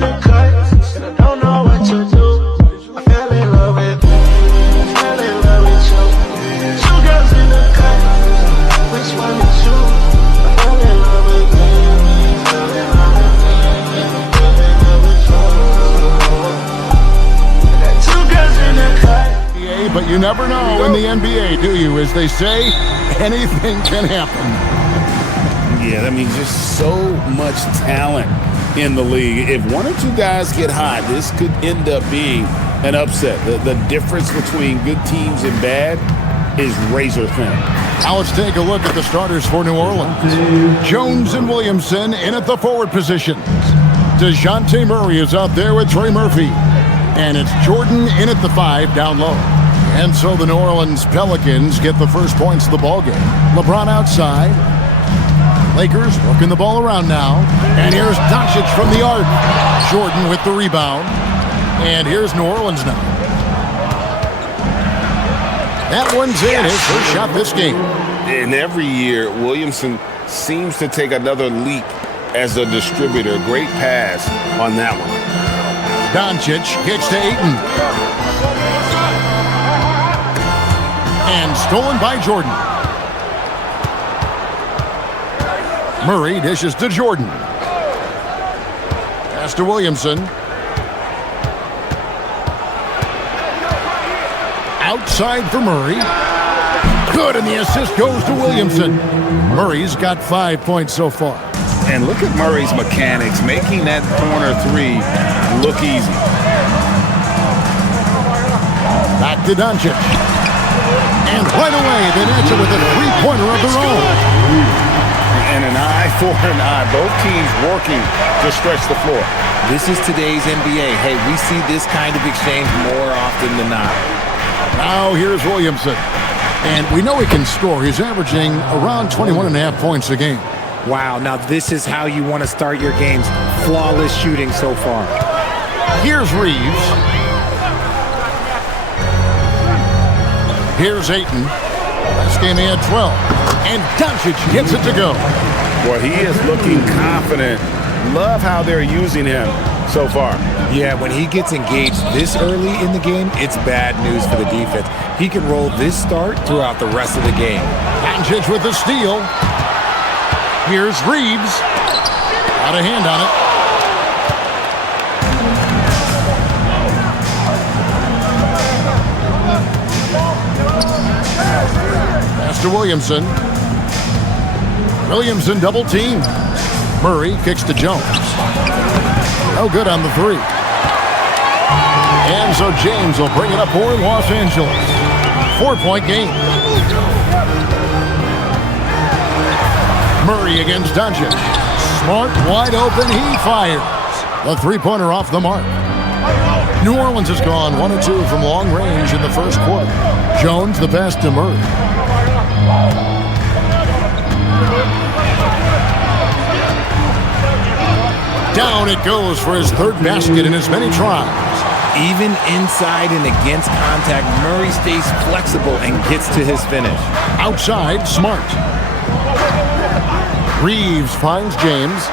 in the cut, and I don't know what to do. I fell in love with you. Two girls in the cut, which one is you? I fell in love with you. I got two girls in the cut. But you never know in the NBA, do you? As they say, anything can happen. Yeah, I mean, just so much talent in the league. If one or two guys get hot, this could end up being an upset. The difference between good teams and bad is razor thin. Now let's take a look at the starters for New Orleans. Jones and Williamson in at the forward positions. DeJounte Murray is out there with Trey Murphy. And it's Jordan in at the 5 down low. And so the New Orleans Pelicans get the first points of the ballgame. LeBron outside. Lakers working the ball around now. And here's Doncic from the arc. Jordan with the rebound. And here's New Orleans now. That one's in. His first shot this game. And every year, Williamson seems to take another leap as a distributor. Great pass on that one. Doncic kicks to Ayton. And stolen by Jordan. Murray dishes to Jordan. Pass to Williamson. Outside for Murray. Good, and the assist goes to Williamson. Murray's got 5 points so far. And look at Murray's mechanics, making that corner 3 look easy. Back to Doncic. And right away, they answer with a three-pointer of their own. And an eye for an eye. Both teams working to stretch the floor. This is today's NBA. Hey, we see this kind of exchange more often than not. Now here's Williamson. And we know he can score. He's averaging around 21.5 points a game. Wow, now this is how you want to start your games. Flawless shooting so far. Here's Reeves. Here's Ayton. Last game he had 12. And Doncic gets it to go. Well, he is looking confident. Love how they're using him so far. Yeah, when he gets engaged this early in the game, it's bad news for the defense. He can roll this start throughout the rest of the game. Doncic with the steal. Here's Reeves. Got a hand on it. Pass to Williamson. Williamson double team. Murray kicks to Jones. No good on the 3. And so James will bring it up for Los Angeles. 4-point game. Murray against Doncic. Smart, wide open, he fires. The three-pointer off the mark. New Orleans has gone 1 of 2 from long range in the first quarter. Jones the pass to Murray. Down it goes for his third basket in as many tries. Even inside and against contact, Murray stays flexible and gets to his finish. Outside, Smart. Reeves finds James.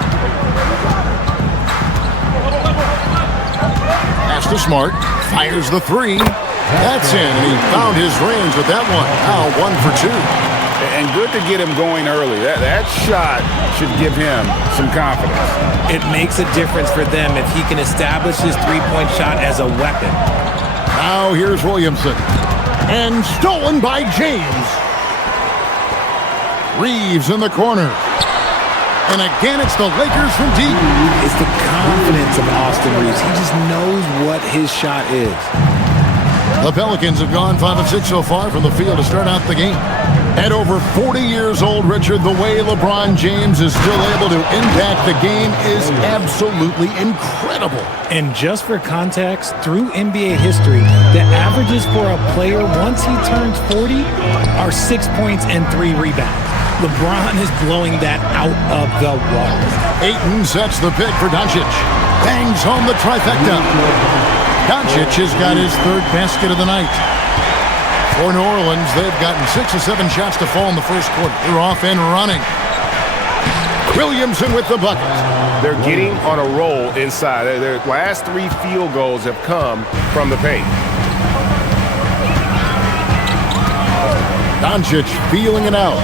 Pass to Smart. Fires the 3. That's in, and he found his range with that one. Now 1 for 2. And good to get him going early. That shot should give him some confidence. It makes a difference for them if he can establish his three-point shot as a weapon. Now here's Williamson. And stolen by James. Reeves in the corner. And again, it's the Lakers from deep. It's the confidence of Austin Reeves. He just knows what his shot is. The Pelicans have gone 5 of 6 so far from the field to start out the game. At over 40 years old, Richard, the way LeBron James is still able to impact the game is absolutely incredible. And just for context, through NBA history, the averages for a player once he turns 40 are 6 points and 3 rebounds. LeBron is blowing that out of the water. Ayton sets the pick for Doncic. Bangs home the trifecta. Doncic has got his third basket of the night. For New Orleans, they've gotten 6 or 7 shots to fall in the first quarter. They're off and running. Williamson with the bucket. They're getting on a roll inside. Their last 3 field goals have come from the paint. Doncic feeling it out.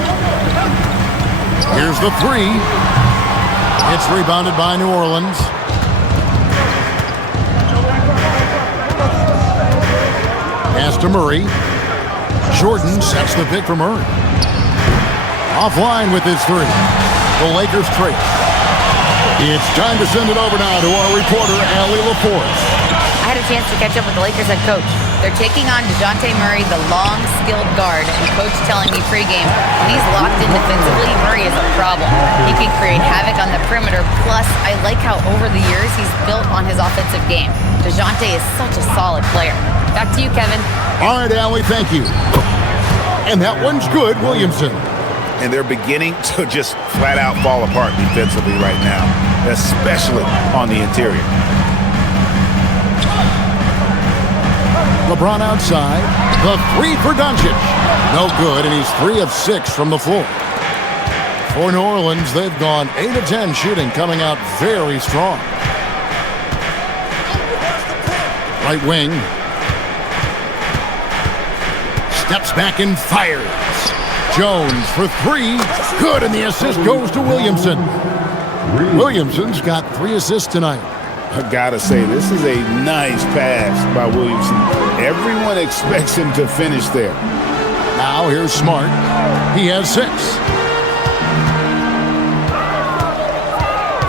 Here's the 3. It's rebounded by New Orleans. Pass to Murray. Jordan sets the pick for Murray. Offline with his 3. The Lakers trace. It's time to send it over now to our reporter, Allie LaForce. I had a chance to catch up with the Lakers head coach. They're taking on DeJounte Murray, the long, skilled guard, and coach telling me pregame, when he's locked in defensively, Murray is a problem. He can create havoc on the perimeter, plus I like how over the years he's built on his offensive game. DeJounte is such a solid player. Back to you, Kevin. All right, Allie, thank you. And that one's good, Williamson. And they're beginning to just flat out fall apart defensively right now, especially on the interior. LeBron outside. The 3 for Doncic. No good, and he's 3 of 6 from the floor. For New Orleans, they've gone 8 of 10 shooting, coming out very strong. Right wing. Steps back and fires. Jones for 3. Good, and the assist goes to Williamson. Williamson's got 3 assists tonight. I gotta say, this is a nice pass by Williamson. Everyone expects him to finish there. Now here's Smart. He has 6.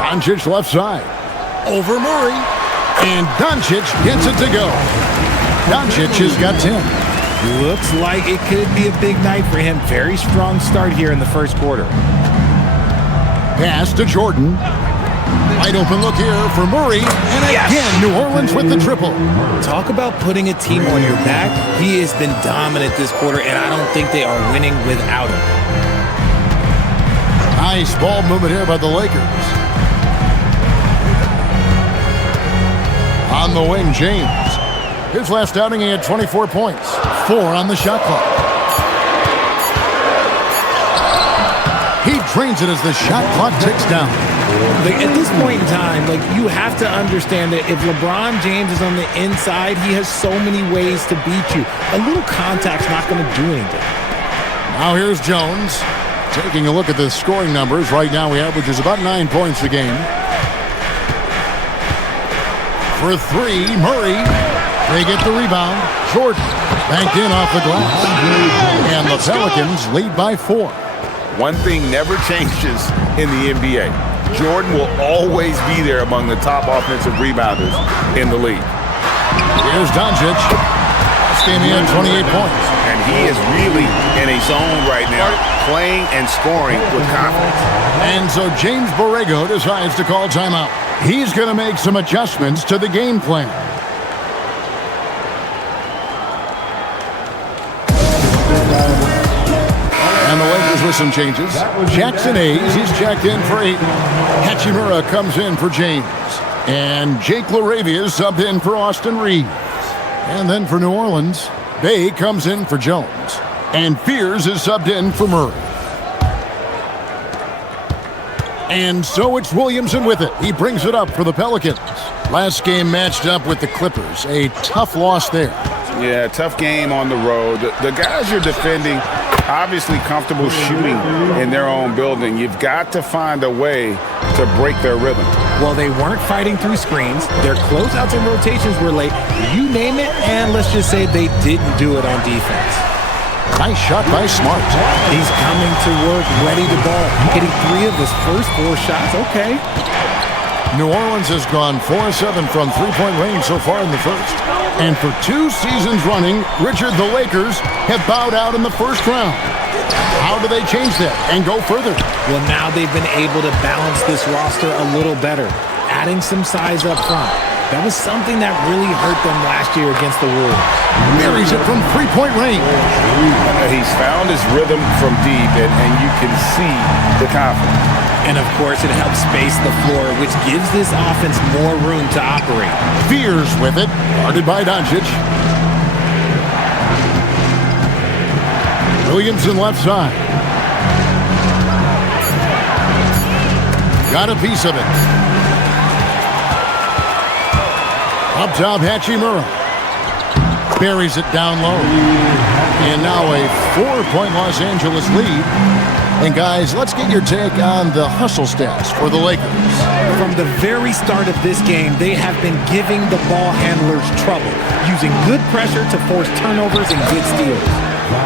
Doncic left side. Over Murray. And Doncic gets it to go. Doncic has got 10. Looks like it could be a big night for him. Very strong start here in the first quarter. Pass to Jordan. Wide open look here for Murray. And again, New Orleans with the triple. Talk about putting a team on your back. He has been dominant this quarter, and I don't think they are winning without him. Nice ball movement here by the Lakers. On the wing, James. His last outing, he had 24 points. 4 on the shot clock. He drains it as the shot clock ticks down. At this point in time, you have to understand that if LeBron James is on the inside, he has so many ways to beat you. A little contact's not going to do anything. Now here's Jones. Taking a look at the scoring numbers. Right now he averages about 9 points a game. For 3, Murray. They get the rebound. Jordan banked in off the glass. And the Pelicans lead by 4. One thing never changes in the NBA. Jordan will always be there among the top offensive rebounders in the league. Here's Doncic. This game he had 28 points. And he is really in a zone right now, playing and scoring with confidence. And so James Borrego decides to call timeout. He's going to make some adjustments to the game plan. And the Lakers with some changes. Jackson Hayes, he's checked in for 8. Hachimura comes in for James. And Jake LaRavia is subbed in for Austin Reeves. And then for New Orleans, Bay comes in for Jones. And Fears is subbed in for Murray. And so it's Williamson with it. He brings it up for the Pelicans. Last game matched up with the Clippers. A tough loss there. Yeah, tough game on the road. The guys you're defending, obviously comfortable shooting in their own building. You've got to find a way to break their rhythm. Well, they weren't fighting through screens. Their closeouts and rotations were late. You name it, and let's just say they didn't do it on defense. Nice shot by Smart. He's coming to work, ready to ball. Hitting 3 of his first 4 shots. Okay. New Orleans has gone 4-7 from three-point range so far in the first. And for 2 seasons running, Richard, the Lakers have bowed out in the first round. How do they change that and go further? Well, now they've been able to balance this roster a little better, adding some size up front. That was something that really hurt them last year against the Wolves. Buries it from three-point range. He's found his rhythm from deep, and you can see the confidence. And, of course, it helps space the floor, which gives this offense more room to operate. Fears with it, guarded by Doncic. Williamson left side. got a piece of it. Up top, Hachimura. Buries it down low. And now a 4-point Los Angeles lead. And guys, let's get your take on the hustle stats for the Lakers. From the very start of this game, they have been giving the ball handlers trouble, using good pressure to force turnovers and good steals.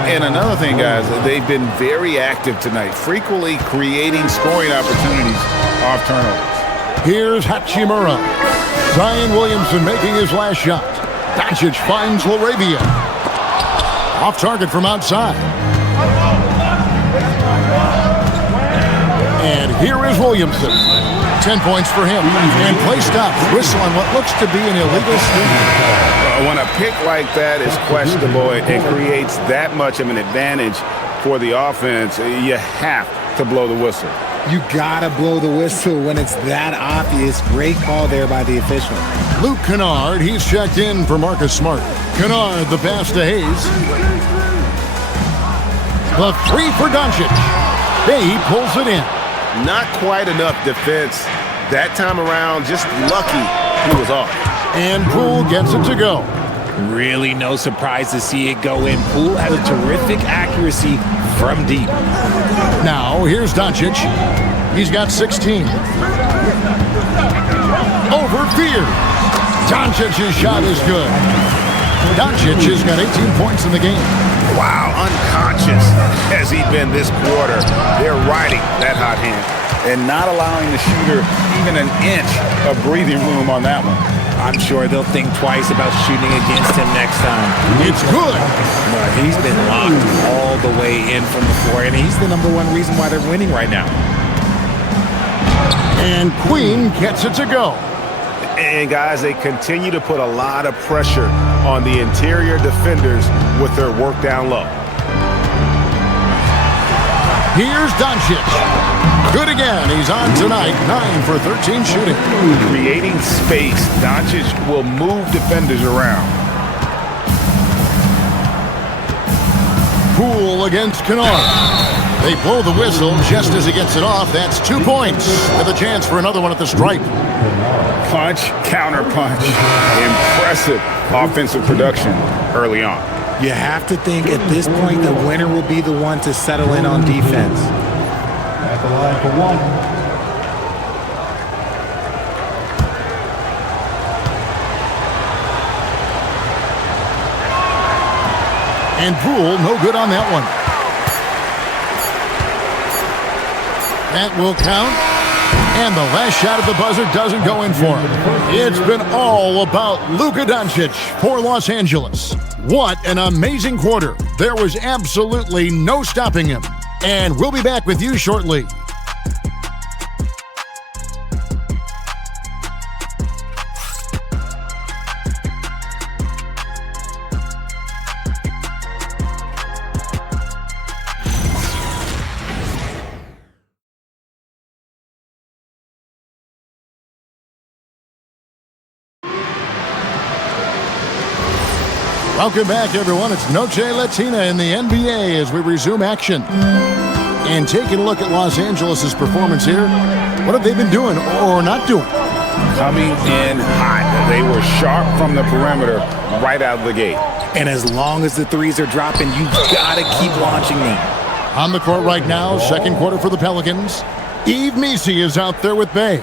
And another thing, guys, they've been very active tonight, frequently creating scoring opportunities off turnovers. Here's Hachimura. Zion Williamson making his last shot. Doncic finds Laravia. Off target from outside. And here is Williamson. 10 points for him. And play stops. Whistle on what looks to be an illegal steal. When a pick like that is questionable and creates that much of an advantage for the offense, you have to blow the whistle. You gotta blow the whistle when it's that obvious. Great call there by the official. Luke Kennard, he's checked in for Marcus Smart. Kennard, the pass to Hayes. The three for Doncic. He pulls it in. Not quite enough defense that time around. Just lucky he was off. And Poole gets it to go. Really no surprise to see it go in. Poole has a terrific accuracy from deep. Now, here's Doncic. He's got 16. Over Fear. Doncic's shot is good. Doncic has got 18 points in the game. Wow, unconscious has he been this quarter. They're riding that hot hand and not allowing the shooter even an inch of breathing room on that one. I'm sure they'll think twice about shooting against him next time. It's good. But he's been locked all the way in from the floor, and he's the #1 reason why they're winning right now. And Queen gets it to go. And guys, they continue to put a lot of pressure on the interior defenders with their work down low. Here's Doncic. Good again. He's on tonight. 9 for 13 shooting. Creating space. Doncic will move defenders around. Poole against Kennard. They blow the whistle just as he gets it off. That's 2 points with a chance for another one at the stripe. Punch, counter punch. Impressive offensive production early on. You have to think at this point the winner will be the one to settle in on defense. At the line for one. And Poole, no good on that one. That will count. And the last shot at the buzzer doesn't go in for him. It's been all about Luka Doncic for Los Angeles. What an amazing quarter. There was absolutely no stopping him. And we'll be back with you shortly. Welcome back, everyone. It's Noche Latina in the NBA as we resume action. And taking a look at Los Angeles' performance here, what have they been doing or not doing? Coming in hot. They were sharp from the perimeter right out of the gate. And as long as the threes are dropping, you've got to keep launching them. On the court right now, second quarter for the Pelicans. Yves Missi is out there with Bay.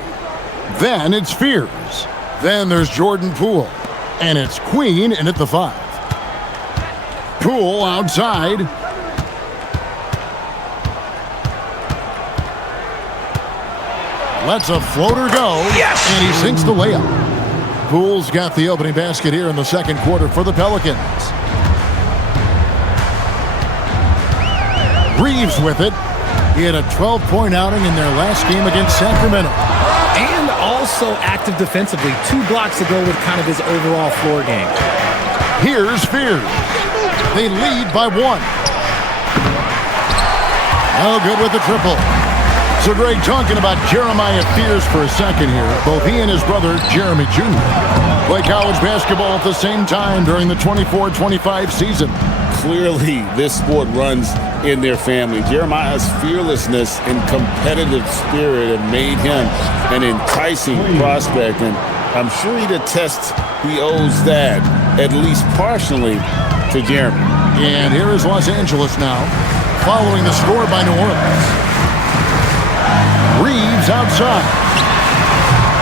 Then it's Fears. Then there's Jordan Poole. And it's Queen in at the 5. Poole outside. Lets a floater go. Yes! And he sinks the layup. Poole's got the opening basket here in the second quarter for the Pelicans. Reeves with it. He had a 12-point outing in their last game against Sacramento. And also active defensively. 2 blocks to go with kind of his overall floor game. Here's Fears. They lead by 1. No good with the triple. So Greg, talking about Jeremiah Fears for a second here. Both he and his brother, Jeremy Jr., play college basketball at the same time during the 24-25 season. clearly this sport runs in their family. Jeremiah's fearlessness and competitive spirit have made him an enticing prospect, and I'm sure he'd attest he owes that, at least partially, to Jeremy. And here is Los Angeles now, following the score by New Orleans. Reeves outside.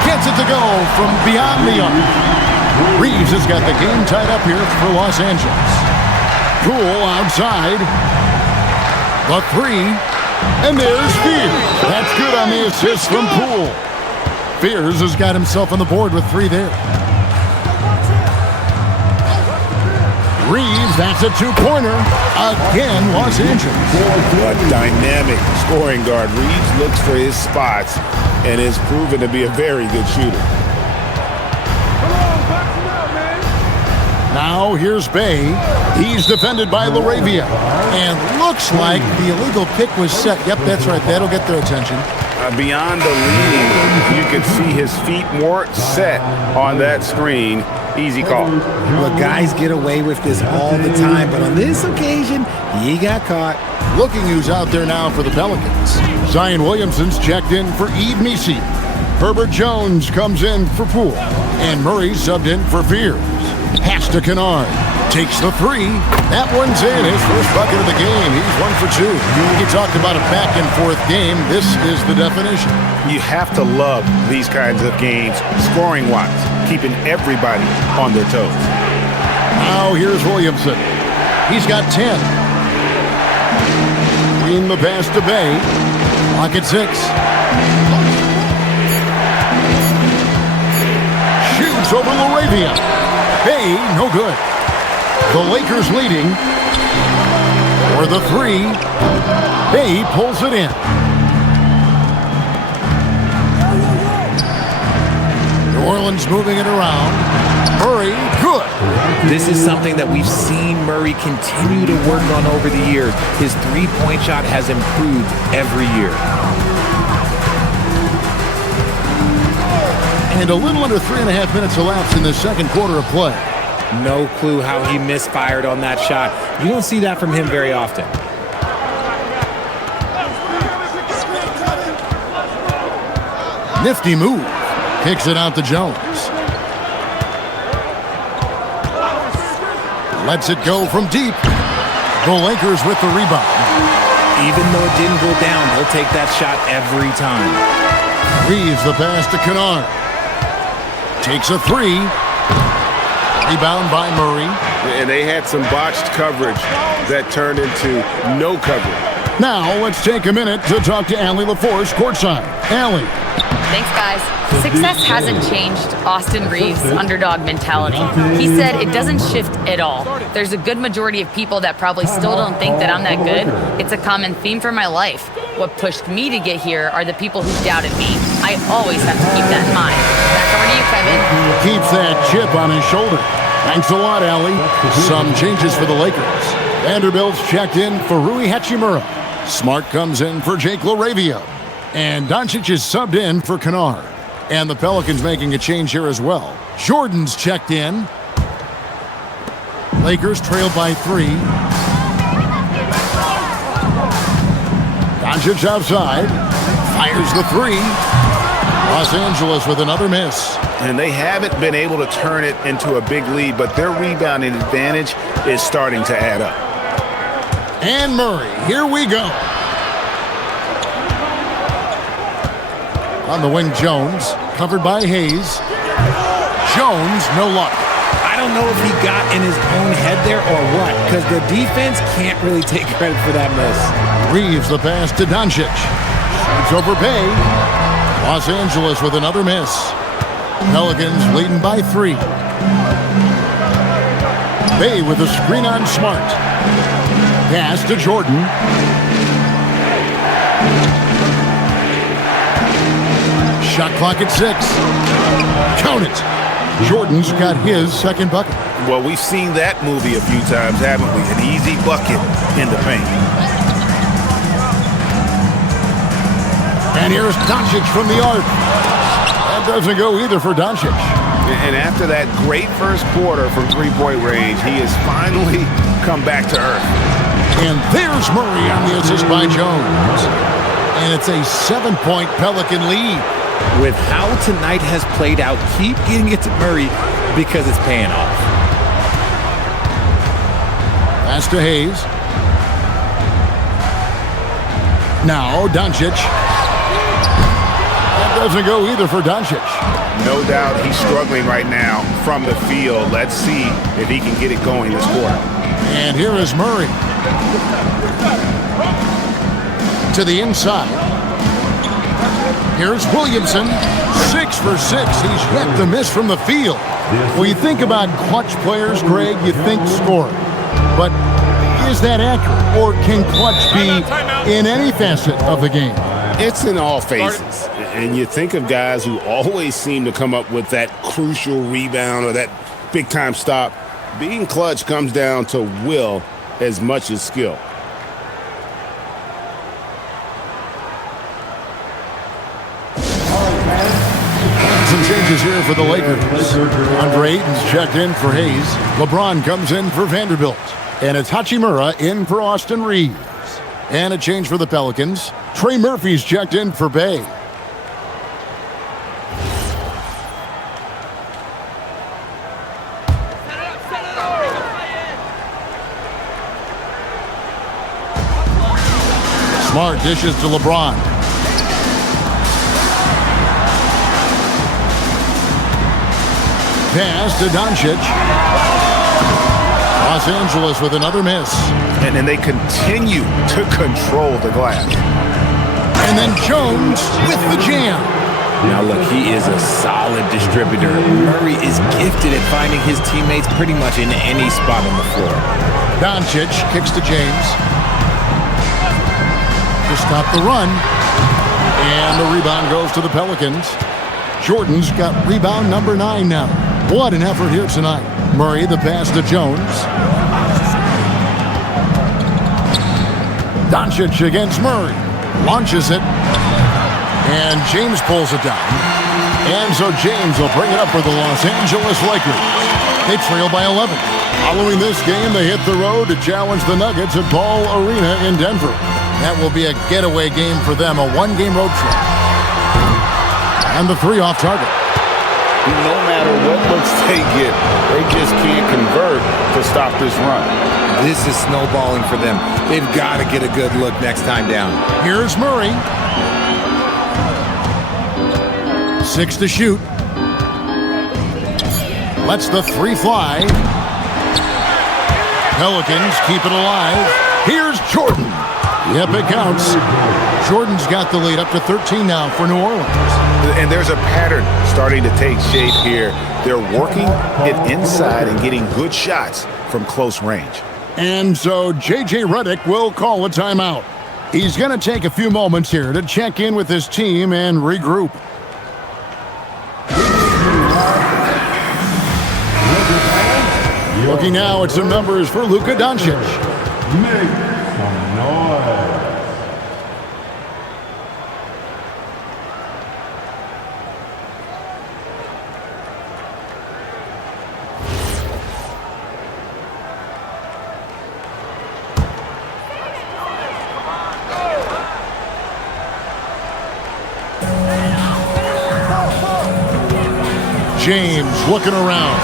Gets it to go from beyond the arc. Reeves has got the game tied up here for Los Angeles. Poole outside. The three. And there's Fears. That's good on the assist from Poole. Fears has got himself on the board with 3 there. Reeves, that's a 2-pointer. Again, Los Angeles. A dynamic scoring guard. Reeves looks for his spots and is proven to be a very good shooter. Now here's Bay. He's defended by LaRavia. And looks like the illegal kick was set. Yep, that's right. That'll get their attention. Beyond the lead, you could see his feet more set on that screen. Easy call. Look, guys get away with this all the time, but on this occasion, he got caught. Looking who's out there now for the Pelicans. Zion Williamson's checked in for Yves Missi. Herbert Jones comes in for Poole. And Murray subbed in for Fears. Pass to Kennard. Takes the 3. That one's in. His first bucket of the game. He's 1 for 2. You talked about a back-and-forth game. This is the definition. You have to love these kinds of games, scoring-wise, keeping everybody on their toes. Now here's Williamson. He's got 10. Green the pass to Bay. Clock at 6. Shoots over LaRavia. Bay, no good. The Lakers leading for the 3. Bay pulls it in. New Orleans moving it around. Murray, good. This is something that we've seen Murray continue to work on over the years. His three-point shot has improved every year. And a little under 3.5 minutes elapsed in the second quarter of play. No clue how he misfired on that shot. You don't see that from him very often. Nifty move. Kicks it out to Jones. Lets it go from deep. The Lakers with the rebound. Even though it didn't go down, he'll take that shot every time. Reeves the pass to Kennard. Takes a 3. Rebound by Murray. And they had some botched coverage that turned into no coverage. Now let's take a minute to talk to Allie LaForce courtside. Allie. Thanks, guys. Success hasn't changed Austin Reeves' underdog mentality. He said it doesn't shift at all. There's a good majority of people that probably still don't think that I'm that good. It's a common theme for my life. What pushed me to get here are the people who doubted me. I always have to keep that in mind. Back over to you, Kevin. Keeps that chip on his shoulder. Thanks a lot, Allie. Some changes for the Lakers. Vanderbilt's checked in for Rui Hachimura. Smart comes in for Jake LaRavia. And Doncic is subbed in for Kennard. And the Pelicans making a change here as well. Jordan's checked in. Lakers trail by 3. Doncic outside. Fires the 3. Los Angeles with another miss. And they haven't been able to turn it into a big lead, but their rebounding advantage is starting to add up. And Murray, here we go. On the wing, Jones, covered by Hayes. Jones, no luck. I don't know if he got in his own head there or what, because the defense can't really take credit for that miss. Reeves the pass to Doncic. It's over Bay. Los Angeles with another miss. Pelicans leading by 3. Bay with a screen on Smart. Pass to Jordan. Shot clock at 6. Count it. Jordan's got his second bucket. Well, we've seen that movie a few times, haven't we? An easy bucket in the paint. And here's Doncic from the arc. That That doesn't go either for Doncic. And after that great first quarter from three-point range, he has finally come back to earth. And there's Murray on the assist by Jones. And it's a 7-point Pelican lead. With how tonight has played out, keep getting it to Murray because it's paying off. Pass to Hayes. Now Doncic. That doesn't go either for Doncic. No doubt he's struggling right now from the field. Let's see if he can get it going this quarter. And here is Murray. To the inside. Here's Williamson. 6 for 6. He's yet to miss from the field. When you think about clutch players, Greg, you think scoring. But is that accurate? Or can clutch be in any facet of the game? It's in all phases. And you think of guys who always seem to come up with that crucial rebound or that big-time stop. Being clutch comes down to will as much as skill. Some changes here for the Lakers. Andre Ayton's checked in for Hayes. LeBron comes in for Vanderbilt. And it's Hachimura in for Austin Reeves. And a change for the Pelicans. Trey Murphy's checked in for Bay. Smart dishes to LeBron. Pass to Doncic. Los Angeles with another miss. And then they continue to control the glass. And then Jones with the jam. Now look, he is a solid distributor. Murray is gifted at finding his teammates pretty much in any spot on the floor. Doncic kicks to James. To stop the run. And the rebound goes to the Pelicans. Jordan's got rebound number 9 now. What an effort here tonight. Murray, the pass to Jones. Doncic against Murray. Launches it. And James pulls it down. And so James will bring it up for the Los Angeles Lakers. They trail by 11. Following this game, they hit the road to challenge the Nuggets at Ball Arena in Denver. That will be a getaway game for them, a one-game road trip. And the 3 off target. No matter what looks they get, they just can't convert to stop this run. This is snowballing for them. They've got to get a good look next time down. Here's Murray. 6 to shoot. Lets the 3 fly. Pelicans keep it alive. Here's Jordan. Yep, it counts. Jordan's got the lead up to 13 now for New Orleans. And there's a pattern starting to take shape here. They're working it inside and getting good shots from close range. And so J.J. Redick will call a timeout. He's going to take a few moments here to check in with his team and regroup. Looking now at some numbers for Luka Doncic. Make some noise. James looking around.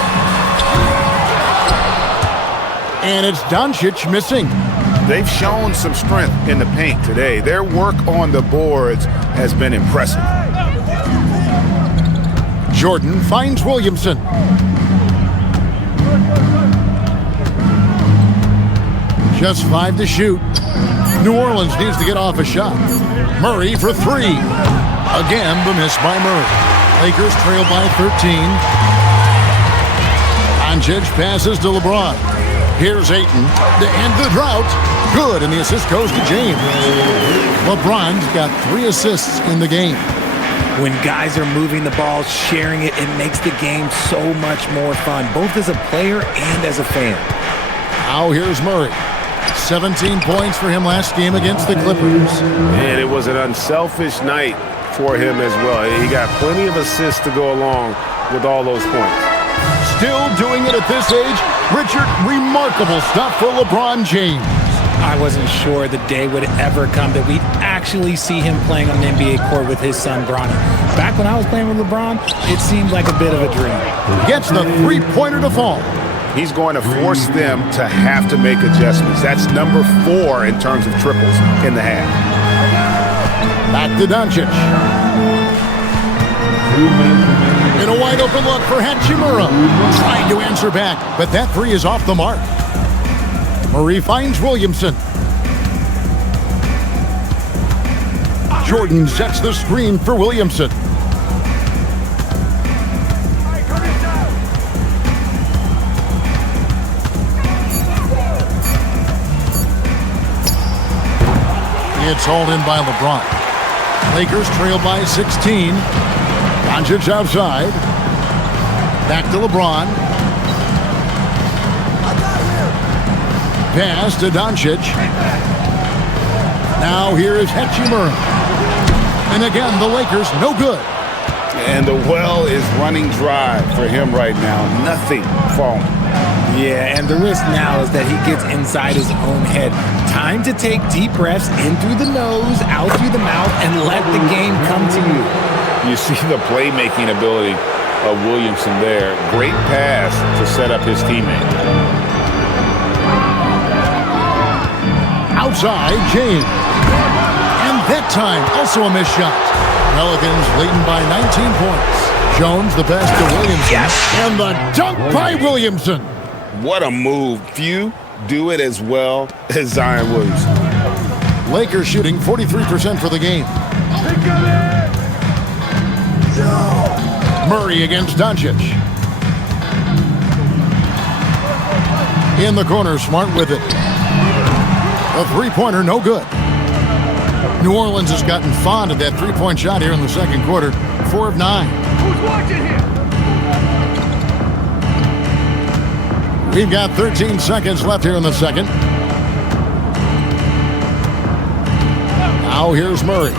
And it's Doncic missing. They've shown some strength in the paint today. Their work on the boards has been impressive. Jordan finds Williamson. Just 5 to shoot. New Orleans needs to get off a shot. Murray for 3. Again, the miss by Murray. Lakers trail by 13. Doncic passes to LeBron. Here's Ayton to end the drought. Good, and the assist goes to James. LeBron's got 3 assists in the game. When guys are moving the ball, sharing it, it makes the game so much more fun, both as a player and as a fan. Now here's Murray. 17 points for him last game against the Clippers. And it was an unselfish night for him as well. He got plenty of assists to go along with all those points. Still doing it at this age. Richard, remarkable stuff for LeBron James. I wasn't sure the day would ever come that we'd actually see him playing on the NBA court with his son, Bronny. Back when I was playing with LeBron, it seemed like a bit of a dream. Gets the three-pointer to fall. He's going to force them to have to make adjustments. That's number 4 in terms of triples in the half. Back to Doncic. In a wide-open look for Hachimura. Trying to answer back, but that three is off the mark. Murray finds Williamson. Jordan sets the screen for Williamson. It's hauled in by LeBron. Lakers trail by 16. Doncic outside. Back to LeBron. Pass to Doncic. Now here is Hachimura. And again, the Lakers no good. And the well is running dry for him right now. Nothing falling. Yeah, and the risk now is that he gets inside his own head. Time to take deep breaths in through the nose, out through the mouth, and let the game come to you. You see the playmaking ability of Williamson there. Great pass to set up his teammate. Outside, James. And that time, also a missed shot. Pelicans leading by 19 points. Jones the pass to Williamson. Yes. And the dunk by Williamson. What a move. Few do it as well as Zion Williamson. Lakers shooting 43% for the game. Murray against Doncic. In the corner, Smart with it. A three-pointer, no good. New Orleans has gotten fond of that three-point shot here in the second quarter. 4 of 9. Who's watching here? We've got 13 seconds left here in the second. Now here's Murray.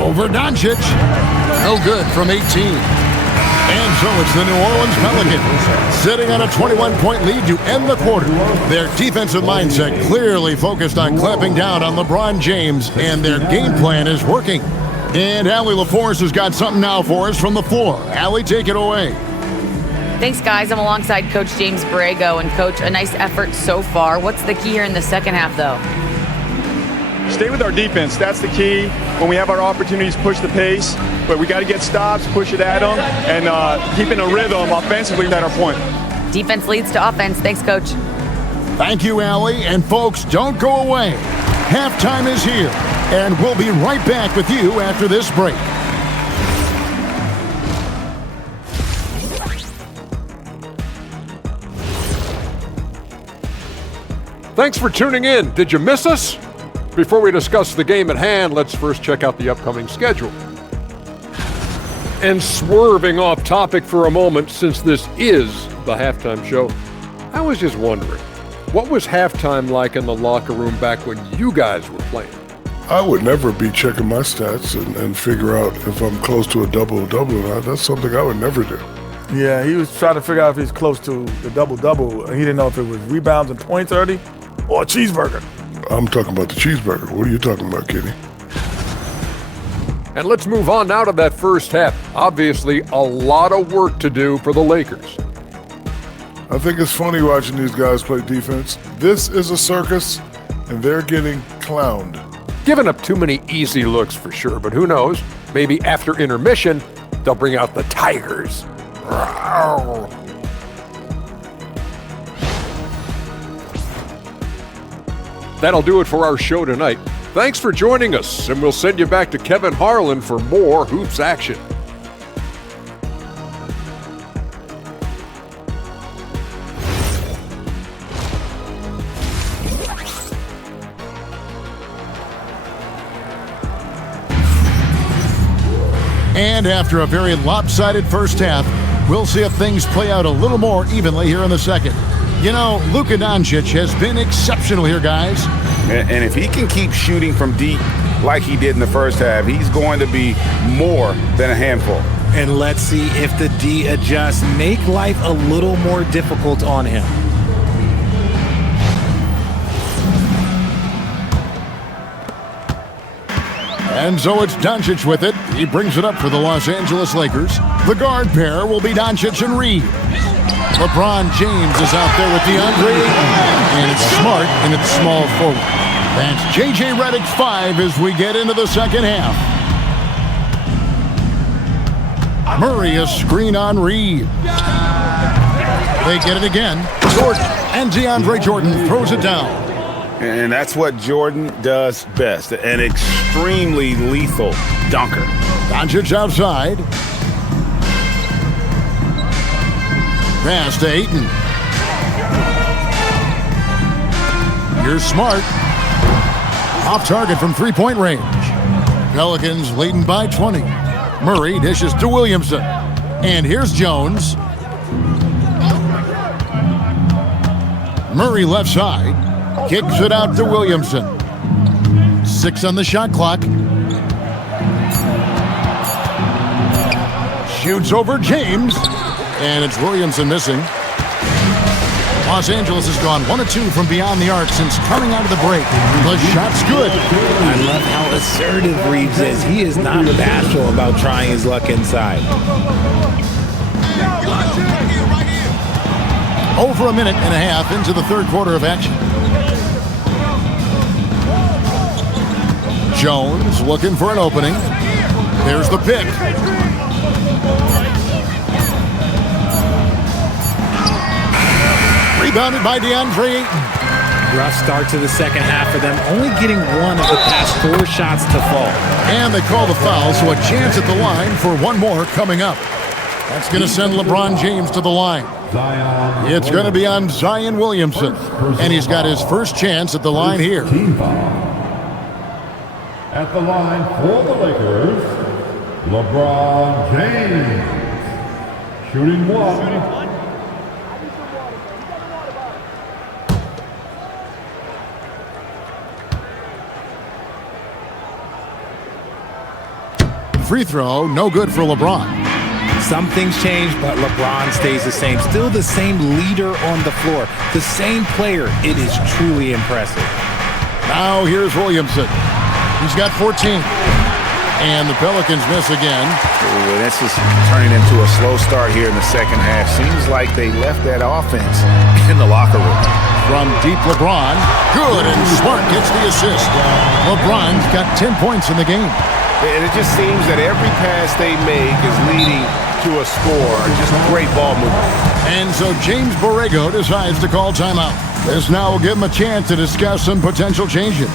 Over Doncic. No good from 18. And so it's the New Orleans Pelicans sitting on a 21-point lead to end the quarter. Their defensive mindset clearly focused on clamping down on LeBron James, and their game plan is working. And Allie LaForce has got something now for us from the floor. Allie, take it away. Thanks, guys. I'm alongside Coach James Borrego. And, Coach, a nice effort so far. What's the key here in the second half, though? Stay with our defense. That's the key. When we have our opportunities, push the pace. But we got to get stops, push it at them, and keeping a rhythm offensively at our point. Defense leads to offense. Thanks, Coach. Thank you, Allie. And, folks, don't go away. Halftime is here, and we'll be right back with you after this break. Thanks for tuning in. Did you miss us? Before we discuss the game at hand, let's first check out the upcoming schedule. And swerving off topic for a moment, since this is the halftime show, I was just wondering, what was halftime like in the locker room back when you guys were playing? I would never be checking my stats and figure out if I'm close to a double-double or not. That's something I would never do. Yeah, he was trying to figure out if he's close to the double-double. He didn't know if it was rebounds and points already or a cheeseburger. I'm talking about the cheeseburger. What are you talking about, Kenny? And let's move on now to that first half. Obviously, a lot of work to do for the Lakers. I think it's funny watching these guys play defense. This is a circus, and they're getting clowned. Giving up too many easy looks for sure, but who knows? Maybe after intermission, they'll bring out the Tigers. Rawr. That'll do it for our show tonight. Thanks for joining us, and we'll send you back to Kevin Harlan for more Hoops action. And after a very lopsided first half, we'll see if things play out a little more evenly here in the second. You know, Luka Doncic has been exceptional here, guys. And if he can keep shooting from deep like he did in the first half. He's going to be more than a handful. And let's see if the D adjusts, make life a little more difficult on him. And so it's Doncic with it. He brings it up for the Los Angeles Lakers. The guard pair will be Doncic and Reeves. LeBron James is out there with DeAndre Ayton. And it's Smart in its small forward. That's J.J. Redick's 5 as we get into the second half. Murray a screen on Reeves. They get it again. Jordan. And DeAndre Jordan throws it down. And that's what Jordan does best, an extremely lethal dunker. Doncic outside. Pass to Ayton. Here's Smart. Off target from three-point range. Pelicans leading by 20. Murray dishes to Williamson. And here's Jones. Murray left side. Kicks it out to Williamson. 6 on the shot clock. Shoots over James. And it's Williamson missing. Los Angeles has gone 1 of 2 from beyond the arc since coming out of the break. The shot's good. I love how assertive Reeves is. He is not bashful about trying his luck inside. Over a minute and a half into the third quarter of action. Jones looking for an opening. There's the pick. Rebounded by DeAndre Ayton. Rough start to the second half for them, only getting 1 of the past 4 shots to fall. And they call the foul, so a chance at the line for one more coming up. That's going to send LeBron James to the line. It's going to be on Zion Williamson, and he's got his first chance at the line here. At the line for the Lakers, LeBron James. Shooting 1. Free throw, no good for LeBron. Some things change, but LeBron stays the same. Still the same leader on the floor. The same player. It is truly impressive. Now here's Williamson. He's got 14. And the Pelicans miss again. Ooh, this is turning into a slow start here in the second half. Seems like they left that offense in the locker room. From deep LeBron. Good, and Smart gets the assist. LeBron's got 10 points in the game. And it just seems that every pass they make is leading to a score. Just great ball movement. And so James Borrego decides to call timeout. This now will give him a chance to discuss some potential changes.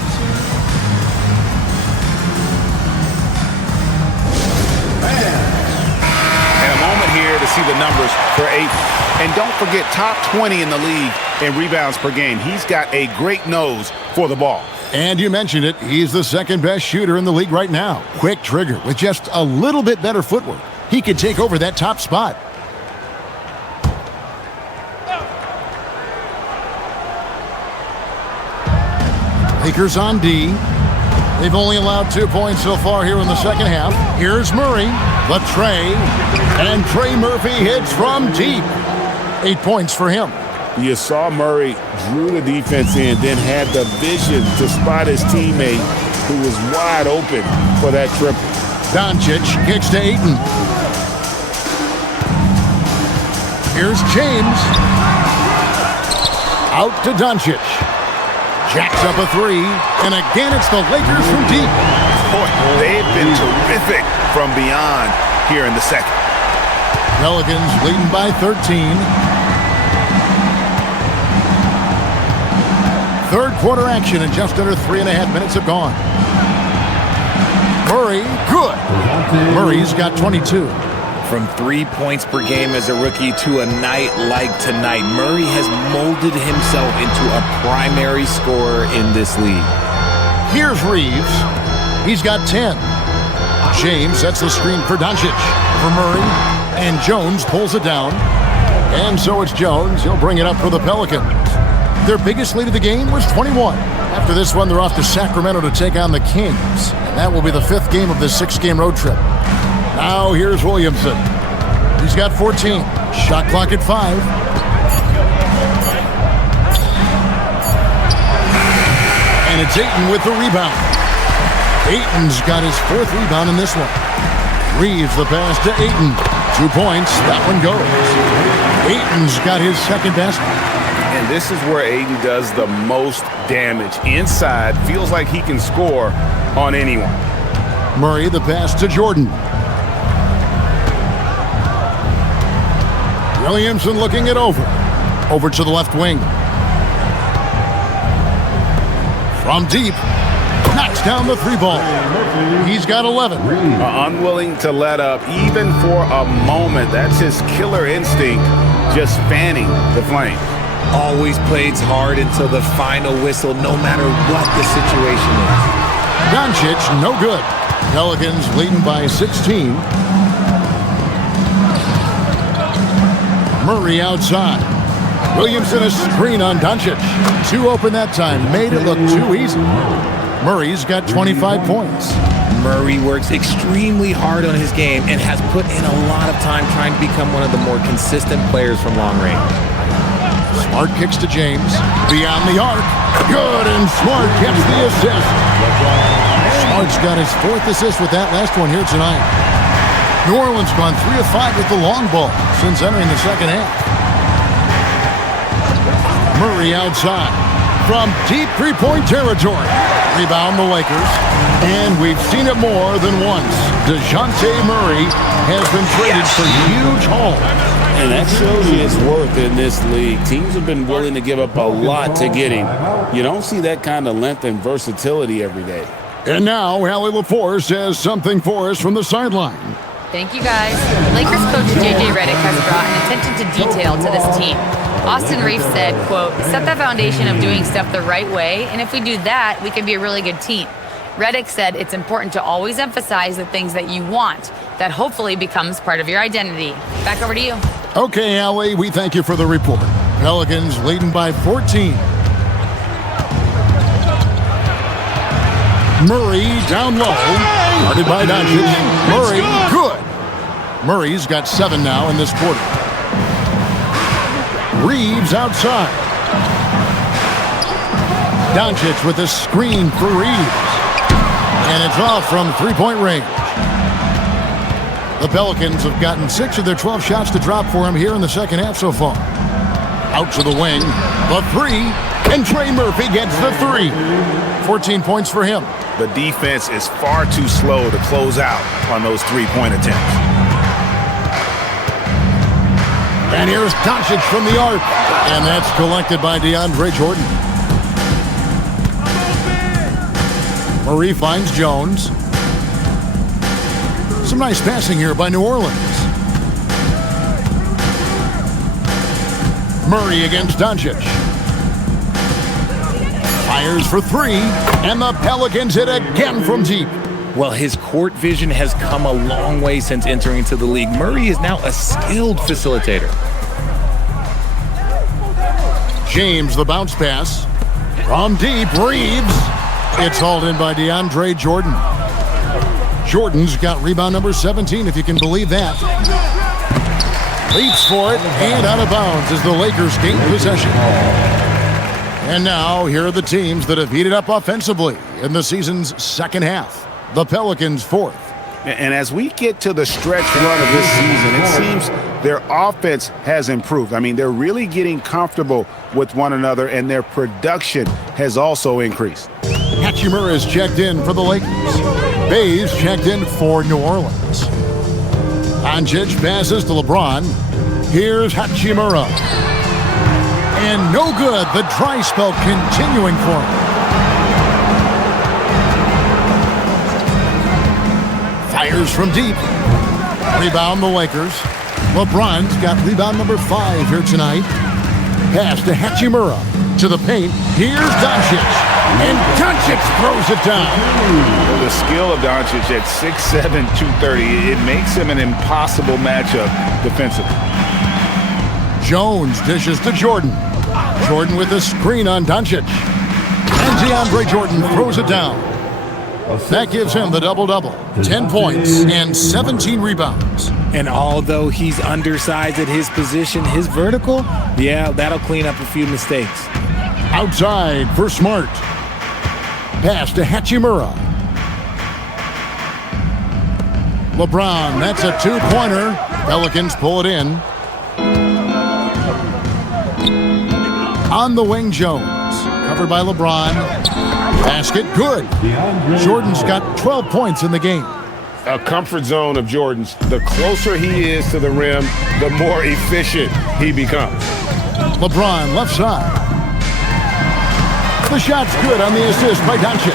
And a moment here to see the numbers for Ayton. And don't forget, top 20 in the league in rebounds per game. He's got a great nose for the ball. And you mentioned it, he's the second best shooter in the league right now. Quick trigger with just a little bit better footwork. He could take over that top spot. Lakers on D. They've only allowed 2 points so far here in the second half. Here's Murray, the Trey, and Trey Murphy hits from deep. 8 points for him. You saw Murray drew the defense in, then had the vision to spot his teammate who was wide open for that triple. Doncic kicks to Ayton. Here's James. Out to Doncic. Jacks up a 3, and again it's the Lakers from deep. Boy, they've been terrific from beyond here in the second. Pelicans leading by 13. Third quarter action, and just under 3.5 minutes have gone. Murray, good. Murray's got 22. From 3 points per game as a rookie to a night like tonight, Murray has molded himself into a primary scorer in this league. Here's Reeves. He's got 10. James sets the screen for Doncic. For Murray, and Jones pulls it down. And so it's Jones. He'll bring it up for the Pelicans. Their biggest lead of the game was 21. After this one, they're off to Sacramento to take on the Kings. And that will be the 5th game of this 6-game road trip. Now here's Williamson. He's got 14. Shot clock at 5. And it's Ayton with the rebound. Ayton's got his 4th rebound in this one. Reeves the pass to Ayton. 2 points. That one goes. Ayton's got his 2nd basket. And this is where Ayton does the most damage. Inside, feels like he can score on anyone. Murray the pass to Jordan. Williamson looking it over. Over to the left wing. From deep. Knocks down the 3-ball. He's got 11. Unwilling to let up even for a moment. That's his killer instinct, just fanning the flames. Always plays hard until the final whistle, no matter what the situation is. Doncic, no good. Pelicans leading by 16. Murray outside. Williamson a screen on Doncic. 2 open that time. Made it look too easy. Murray's got 25 points. Murray works extremely hard on his game and has put in a lot of time trying to become one of the more consistent players from long range. Smart kicks to James. Beyond the arc. Good, and Smart gets the assist. Smart's got his 4th assist with that last one here tonight. New Orleans gone 3 of 5 with the long ball since entering the second half. Murray outside. From deep 3-point territory. Rebound the Lakers. And we've seen it more than once. DeJounte Murray has been traded for huge haul. And that shows you his worth in this league. Teams have been willing to give up a lot to get him. You don't see that kind of length and versatility every day. And now, Allie LaForce has something for us from the sideline. Thank you, guys. Lakers coach J.J. Redick has brought an attention to detail to this team. Austin Reeves said, quote, set the foundation of doing stuff the right way, and if we do that, we can be a really good team. Redick said it's important to always emphasize the things that you want. That hopefully becomes part of your identity. Back over to you. Okay, Allie, we thank you for the report. Pelicans leading by 14. Murray down low. Guarded by Doncic. Murray, good. Murray's got 7 now in this quarter. Reeves outside. Doncic with a screen for Reeves. And it's off from 3-point range. The Pelicans have gotten 6 of their 12 shots to drop for him here in the second half so far. Out to the wing. The 3. And Trey Murphy gets the 3. 14 points for him. The defense is far too slow to close out on those 3-point attempts. And here's Doncic from the arc. And that's collected by DeAndre Jordan. Murray finds Jones. Some nice passing here by New Orleans. Murray against Doncic. Fires for 3. And the Pelicans hit again from deep. Well, his court vision has come a long way since entering into the league. Murray is now a skilled facilitator. James, the bounce pass. From deep, Reeves. It's hauled in by DeAndre Jordan. Jordan's got rebound number 17, if you can believe that. Leaps for it, and out of bounds as the Lakers gain possession. And now, here are the teams that have heated up offensively in the season's second half. The Pelicans 4th. And as we get to the stretch run of this season, it seems their offense has improved. I mean, they're really getting comfortable with one another, and their production has also increased. Hachimura is checked in for the Lakers. Bays checked in for New Orleans. Doncic passes to LeBron. Here's Hachimura. And no good. The dry spell continuing for him. Fires from deep. Rebound the Lakers. LeBron's got rebound number 5 here tonight. Pass to Hachimura. To the paint. Here's Doncic. And Doncic throws it down. Well, the skill of Doncic at 6'7", 230, it makes him an impossible matchup defensively. Jones dishes to Jordan. Jordan with a screen on Doncic. And DeAndre Jordan throws it down. That gives him the double-double. 10 points and 17 rebounds. And although he's undersized at his position, his vertical, yeah, that'll clean up a few mistakes. Outside for Smart. Pass to Hachimura. LeBron, that's a two-pointer. Pelicans pull it in. On the wing, Jones. Covered by LeBron. Basket, good. Jordan's got 12 points in the game. A comfort zone of Jordan's. The closer he is to the rim, the more efficient he becomes. LeBron, left side. The shot's good on the assist by Doncic.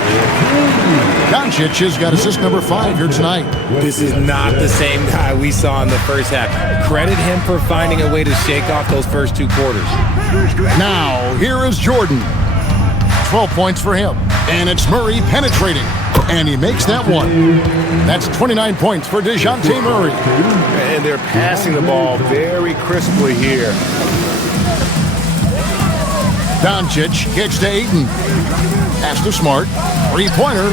Doncic has got assist number 5 here tonight. This is not the same guy we saw in the first half. Credit him for finding a way to shake off those first 2 quarters. Now, here is Jordan. 12 points for him. And it's Murray penetrating. And he makes that one. That's 29 points for DeJounte Murray. And they're passing the ball very crisply here. Doncic kicks to Ayton. Pass to Smart. Three-pointer.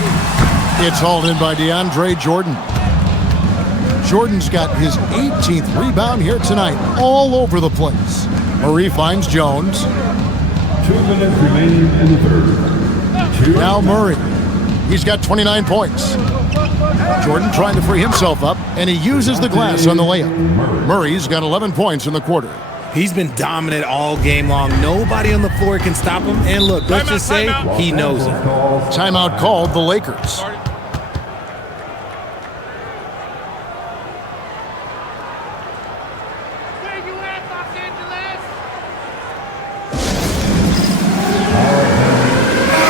It's hauled in by DeAndre Jordan. Jordan's got his 18th rebound here tonight, all over the place. Murray finds Jones. 2 minutes remaining in the third. Now Murray. He's got 29 points. Jordan trying to free himself up, and he uses the glass on the layup. Murray's got 11 points in the quarter. He's been dominant all game long. Nobody on the floor can stop him. And look, let's just say he knows it. Timeout called the Lakers.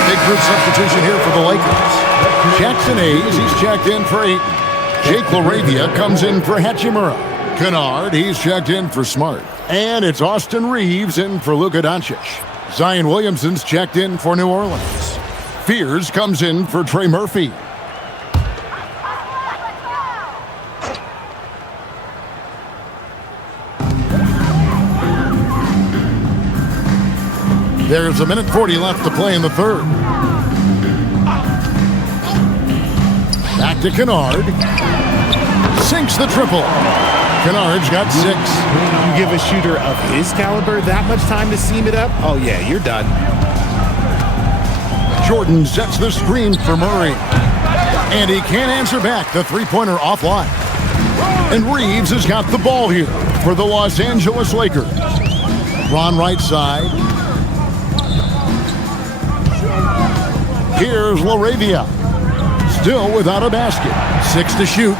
Big group substitution here for the Lakers. Jackson Hayes, he's checked in for 8. Jake LaRavia comes in for Hachimura. Kennard, he's checked in for Smart. And it's Austin Reeves in for Luka Doncic. Zion Williamson's checked in for New Orleans. Fears comes in for Trey Murphy. There's a minute 40 left to play in the third. Back to Kennard. Sinks the triple. Kennard's got 6. You give a shooter of his caliber that much time to seam it up? Oh, yeah, you're done. Jordan sets the screen for Murray. And he can't answer back the three-pointer offline. And Reeves has got the ball here for the Los Angeles Lakers. Ron right side. Here's LaRavia. Still without a basket. 6 to shoot.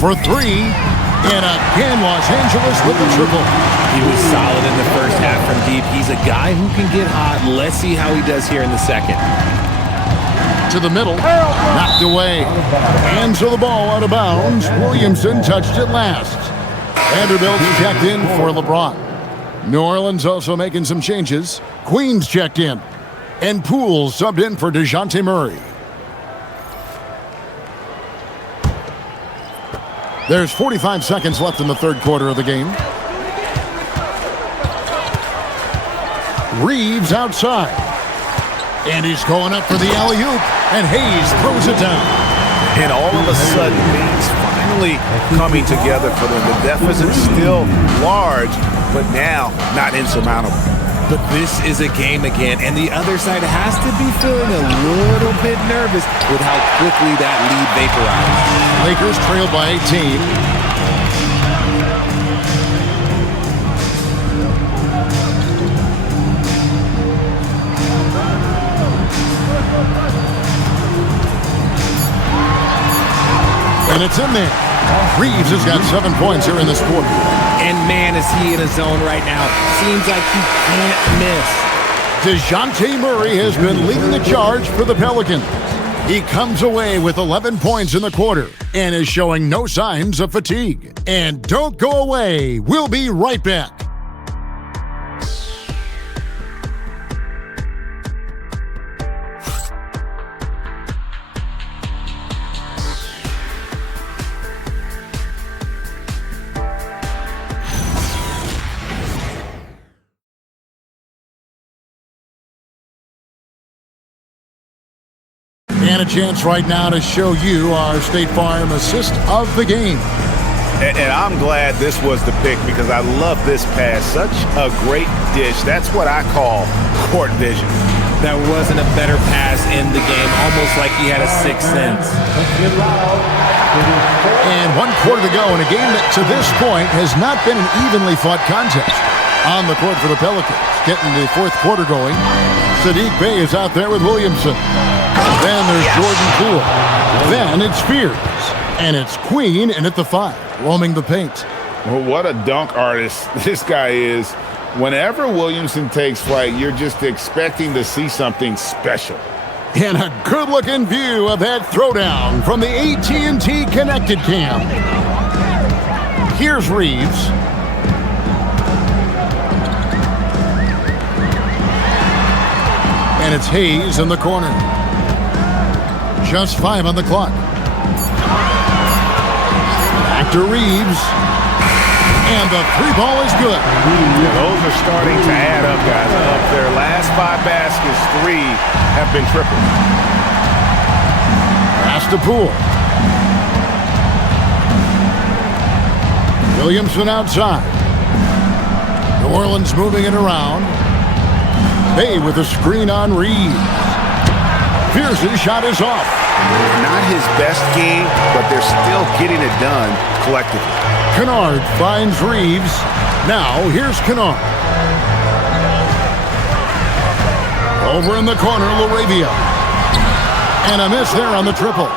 For 3, and again Los Angeles with the triple. He was solid in the first half from deep. He's a guy who can get hot. Let's see how he does here in the second. To the middle, knocked away. Hands of the ball out of bounds. Williamson touched it last. Vanderbilt's checked in for LeBron. New Orleans also making some changes. Queens checked in. And Poole subbed in for DeJounte Murray. There's 45 seconds left in the third quarter of the game. Reeves outside. And he's going up for the alley-oop. And Hayes throws it down. And all of a sudden, things finally coming together for them. The deficit's still large, but now not insurmountable. But this is a game again, and the other side has to be feeling a little bit nervous with how quickly that lead vaporized. Lakers trailed by 18. And it's in there. Reeves has got 7 points here in this quarter. And man, is he in a zone right now. Seems like he can't miss. DeJounte Murray has been leading the charge for the Pelicans. He comes away with 11 points in the quarter and is showing no signs of fatigue. And don't go away. We'll be right back. And a chance right now to show you our State Farm assist of the game. And I'm glad this was the pick because I love this pass. Such a great dish. That's what I call court vision. That wasn't a better pass in the game, almost like he had a sixth sense. And 1 quarter to go in a game that to this point has not been an evenly fought contest. On the court for the Pelicans, getting the fourth quarter going. Saddiq Bey is out there with Williamson. Then there's Jordan Poole. Then it's Spears. And it's Queen in at the 5, roaming the paint. Well, what a dunk artist this guy is. Whenever Williamson takes flight, you're just expecting to see something special. And a good-looking view of that throwdown from the AT&T Connected Cam. Here's Reeves. And it's Hayes in the corner. Just 5 on the clock. Back to Reeves. And the 3 ball is good. Those are starting to add up, guys. Of their last 5 baskets, 3 have been tripled. Pass to Poole. Williamson outside. New Orleans moving it around. Bey with a screen on Reeves. Pierce's shot is off. Not his best game, but they're still getting it done collectively. Kennard finds Reeves. Now here's Kennard. Over in the corner, LaRavia. And a miss there on the triple.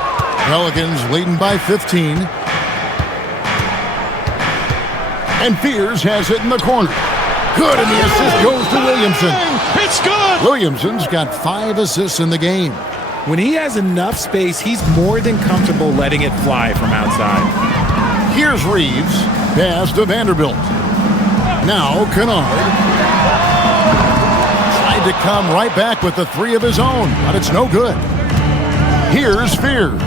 Pelicans leading by 15. And Fears has it in the corner. Good, and the assist goes to Williamson. It's good. Williamson's got 5 assists in the game. When he has enough space, he's more than comfortable letting it fly from outside. Here's Reeves. Pass to Vanderbilt. Now Kennard. Tried to come right back with the 3 of his own, but it's no good. Here's Fears.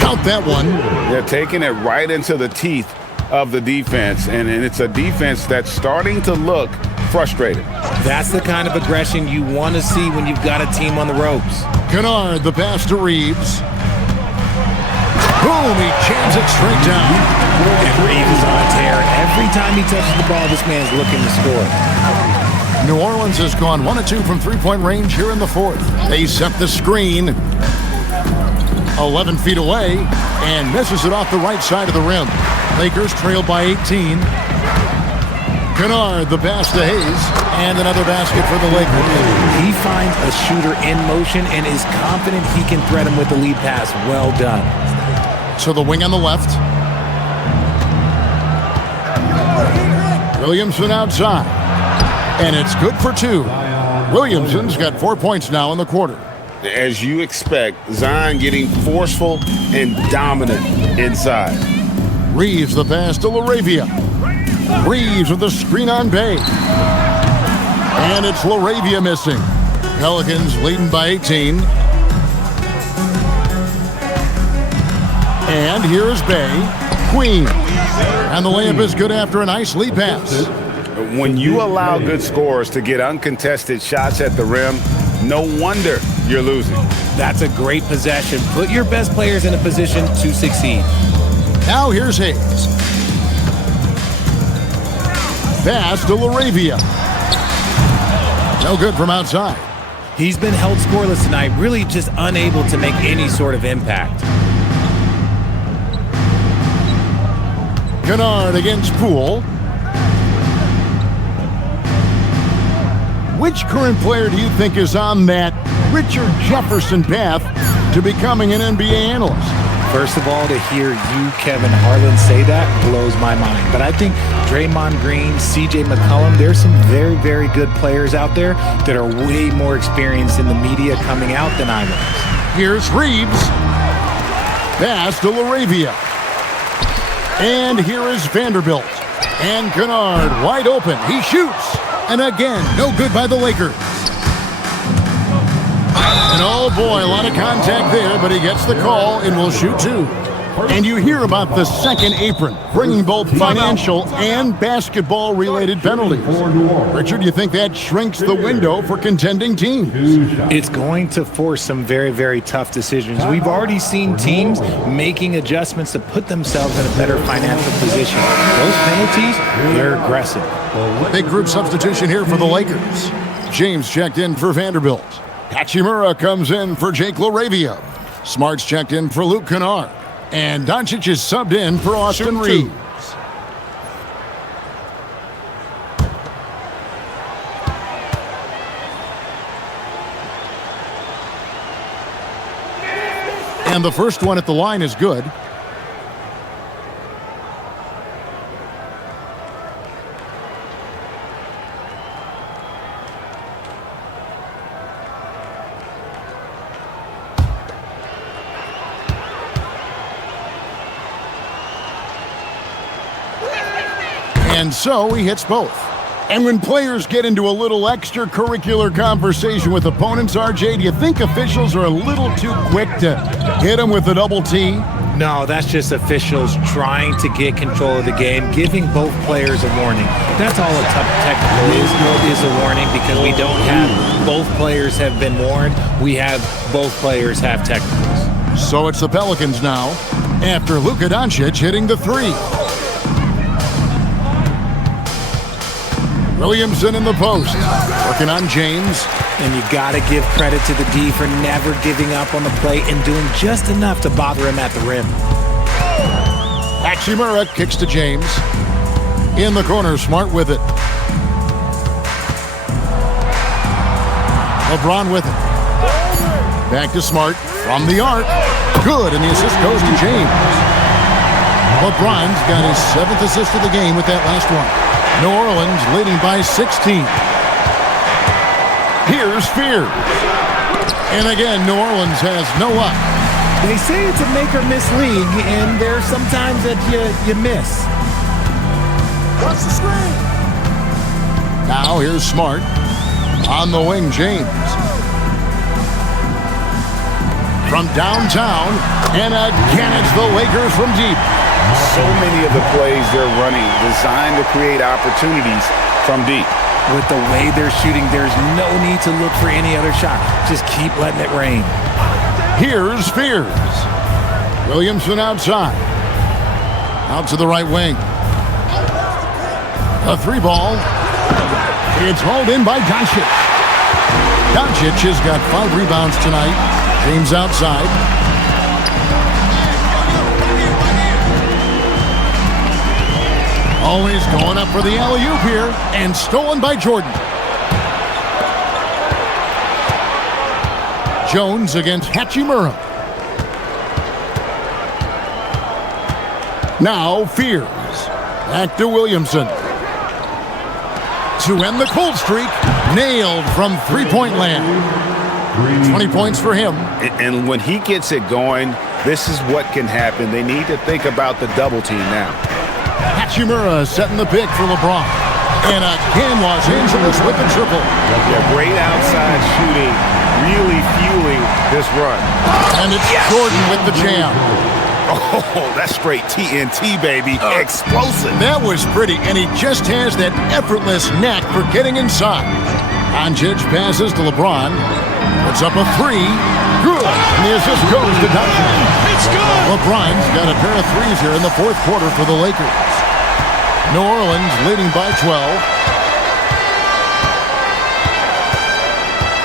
Count that one. They're taking it right into the teeth of the defense, and it's a defense that's starting to look frustrated. That's the kind of aggression you want to see when you've got a team on the ropes. Kennard, the pass to Reeves. Boom, he jams it straight down. And Reeves is on a tear. Every time he touches the ball, this man's looking to score. New Orleans has gone 1 of 2 from 3-point range here in the 4th. They set the screen 11 feet away and misses it off the right side of the rim. Lakers trail by 18. Kennard, the pass to Hayes, and another basket for the Lakers. He finds a shooter in motion and is confident he can thread him with the lead pass. Well done. So the wing on the left. Williamson outside. And it's good for 2. Williamson's got 4 points now in the quarter. As you expect, Zion getting forceful and dominant inside. Reeves the pass to LaRavia. Reeves with the screen on Bey. And it's LaRavia missing. Pelicans leading by 18. And here's Bey. Queen. And the layup is good after a nice lead pass. When you allow good scorers to get uncontested shots at the rim, no wonder you're losing. That's a great possession. Put your best players in a position to succeed. Now here's Hayes. Pass to LaRavia. No good from outside. He's been held scoreless tonight, really just unable to make any sort of impact. Kennard against Poole. Which current player do you think is on that Richard Jefferson path to becoming an NBA analyst? First of all, to hear you, Kevin Harlan, say that blows my mind. But I think Draymond Green, C.J. McCollum, there's some very, very good players out there that are way more experienced in the media coming out than I was. Here's Reeves. Pass to LaRavia. And here is Vanderbilt. And Kennard wide open. He shoots. And again, no good by the Lakers. And oh boy, a lot of contact there, but he gets the call and will shoot 2. And you hear about the second apron, bringing both financial and basketball-related penalties. Richard, you think that shrinks the window for contending teams? It's going to force some very, very tough decisions. We've already seen teams making adjustments to put themselves in a better financial position. Those penalties, they're aggressive. Big group substitution here for the Lakers. James checked in for Vanderbilt. Hachimura comes in for Jake LaRavia. Smart's checked in for Luke Kennard. And Doncic is subbed in for Austin Reeves. And the first one at the line is good. And so he hits both. And when players get into a little extracurricular conversation with opponents, RJ, do you think officials are a little too quick to hit them with a double T? No, that's just officials trying to get control of the game, giving both players a warning. That's all a tough technical is a warning, because we don't have both players have been warned. We have both players have technicals. So it's the Pelicans now, after Luka Doncic hitting the three. Williamson in the post, working on James. And you got to give credit to the D for never giving up on the play and doing just enough to bother him at the rim. Hachimura kicks to James. In the corner, Smart with it. LeBron with it. Back to Smart from the arc. Good, and the assist goes to James. LeBron's got his 7th assist of the game with that last one. New Orleans leading by 16. Here's Spears. And again, New Orleans has no luck. They say it's a make or miss league, and there's sometimes that you miss. Watch the screen. Now here's Smart. On the wing, James. From downtown, and again it's the Lakers from deep. So many of the plays they're running designed to create opportunities from deep. With the way they're shooting, there's no need to look for any other shot. Just keep letting it rain. Here's Spears. Williamson outside. Out to the right wing. A three ball. It's hauled in by Doncic. Doncic has got 5 rebounds tonight. James outside. Always going up for the alley-oop here, and stolen by Jordan. Jones against Hachimura. Now Fears. Back to Williamson. To end the cold streak, nailed from three-point land. 20 points for him. And when he gets it going, this is what can happen. They need to think about the double team now. Hachimura setting the pick for LeBron. And again, Los Angeles with the triple. Yeah, great outside shooting, really fueling this run. And it's Jordan with the jam. Oh, that's straight TNT, baby. Explosive. That was pretty, and he just has that effortless knack for getting inside. Doncic passes to LeBron. Puts up a three. Good. And the assist goes to Doncic. It's good. LeBron's got a pair of threes here in the fourth quarter for the Lakers. New Orleans leading by 12.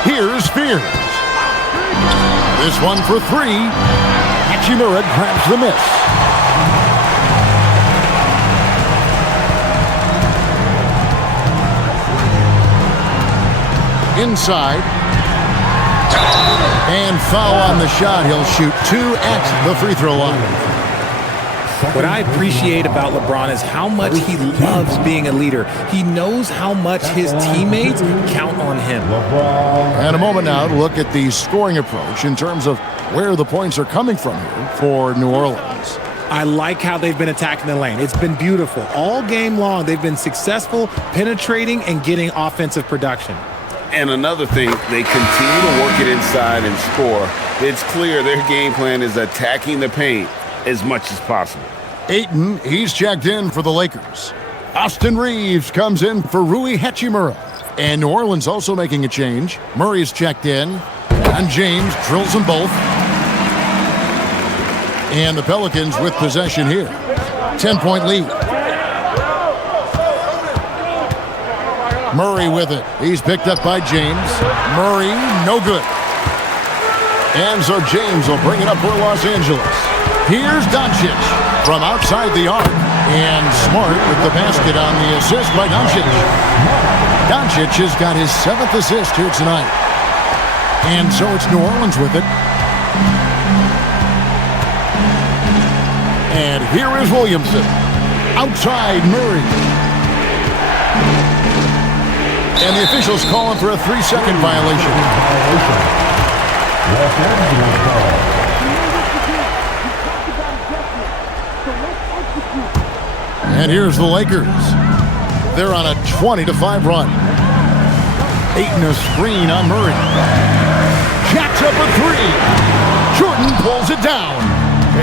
Here's Spears. This one for three. Hachimura grabs the miss. Inside. And foul on the shot. He'll shoot 2 at the free throw line. What I appreciate about LeBron is how much he loves being a leader. He knows how much his teammates count on him. And a moment now to look at the scoring approach in terms of where the points are coming from here for New Orleans. I like how they've been attacking the lane. It's been beautiful. All game long, they've been successful penetrating and getting offensive production. And another thing, they continue to work it inside and score. It's clear their game plan is attacking the paint as much as possible. Ayton, he's checked in for the Lakers. Austin Reeves comes in for Rui Hachimura. And New Orleans also making a change. Murray's checked in, and James drills them both. And the Pelicans with possession here. 10-point lead. Murray with it. He's picked up by James. Murray, no good. And so James will bring it up for Los Angeles. Here's Doncic from outside the arc. And Smart with the basket on the assist by Doncic. Doncic has got his 7th assist here tonight. And so it's New Orleans with it. And here is Williamson. Outside Murray. And the officials calling for a 3-second violation. And here's the Lakers. They're on a 20-5 run. Ayton a screen on Murray. Jacks up a 3. Jordan pulls it down.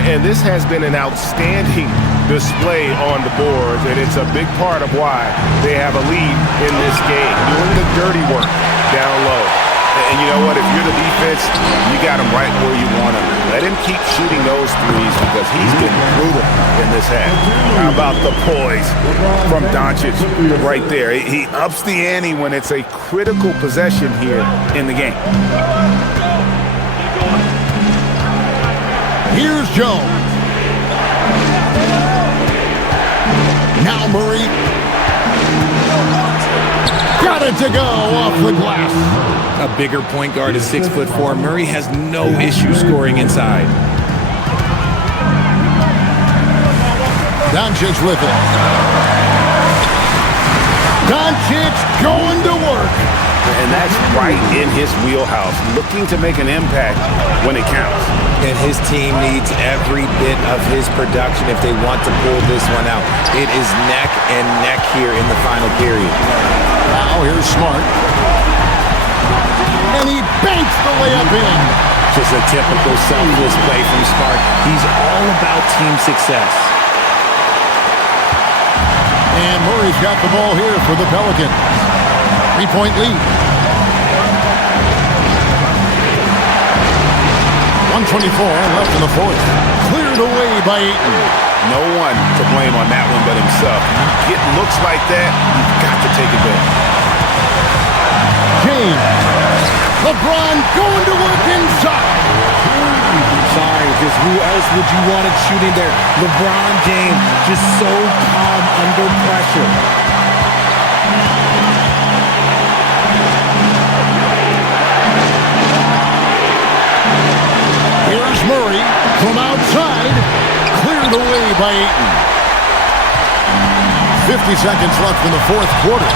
And this has been an outstanding display on the boards, and it's a big part of why they have a lead in this game, doing the dirty work down low. And you know what? If you're the defense, you got him right where you want him. Let him keep shooting those threes because he's been brutal in this half. How about the poise from Doncic right there? He ups the ante when it's a critical possession here in the game. Here's Jones. Now Murray. Got it to go off the glass. A bigger point guard is 6'4". Murray has no issue scoring inside. Doncic with it. Doncic going to work. And that's right in his wheelhouse, looking to make an impact when it counts. And his team needs every bit of his production if they want to pull this one out. It is neck and neck here in the final period. Now here's Smart. And he banks the layup in. Just a typical selfless play from Smart. He's all about team success. And Murray's got the ball here for the Pelicans. 3-point lead. 1:24 left in the fourth. Cleared away by Ayton. No one to blame on that one but himself. You get looks like that, you've got to take it back. James. LeBron going to work inside. Sorry, because who else would you want it shooting there? LeBron James, just so calm under pressure. Here's Murray from outside. Cleared away by Ayton. 50 seconds left in the fourth quarter.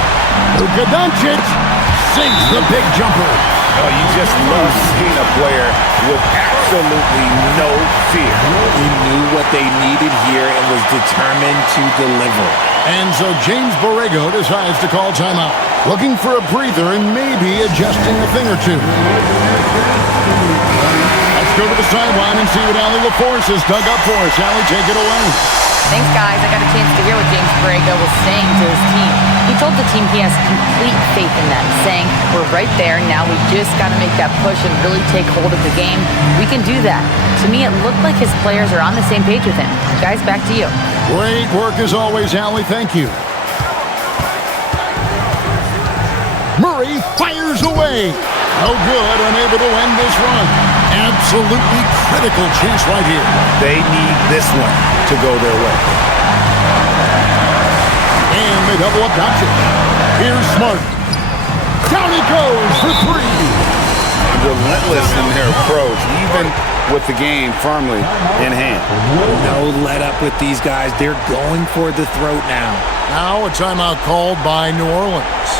Luka Doncic sinks the big jumper. Oh, you just love seeing a player with absolutely no fear. He knew what they needed here and was determined to deliver. And so James Borrego decides to call timeout. Looking for a breather and maybe adjusting a thing or two. Let's go to the sideline and see what Allie LaForce has dug up for us. Allie, take it away. Thanks, guys. I got a chance to hear what James Borrego was saying to his team. He told the team he has complete faith in them, saying, we're right there, now we just got to make that push and really take hold of the game. We can do that. To me, it looked like his players are on the same page with him. Guys, back to you. Great work as always, Allie. Thank you. Murray fires away. No good, unable to end this run. Absolutely critical chance right here. They need this one to go their way. And they double up Doncic. Here's Smart. Down he goes for three. Relentless in their approach, even with the game firmly in hand. No let up with these guys. They're going for the throat now. Now a timeout called by New Orleans.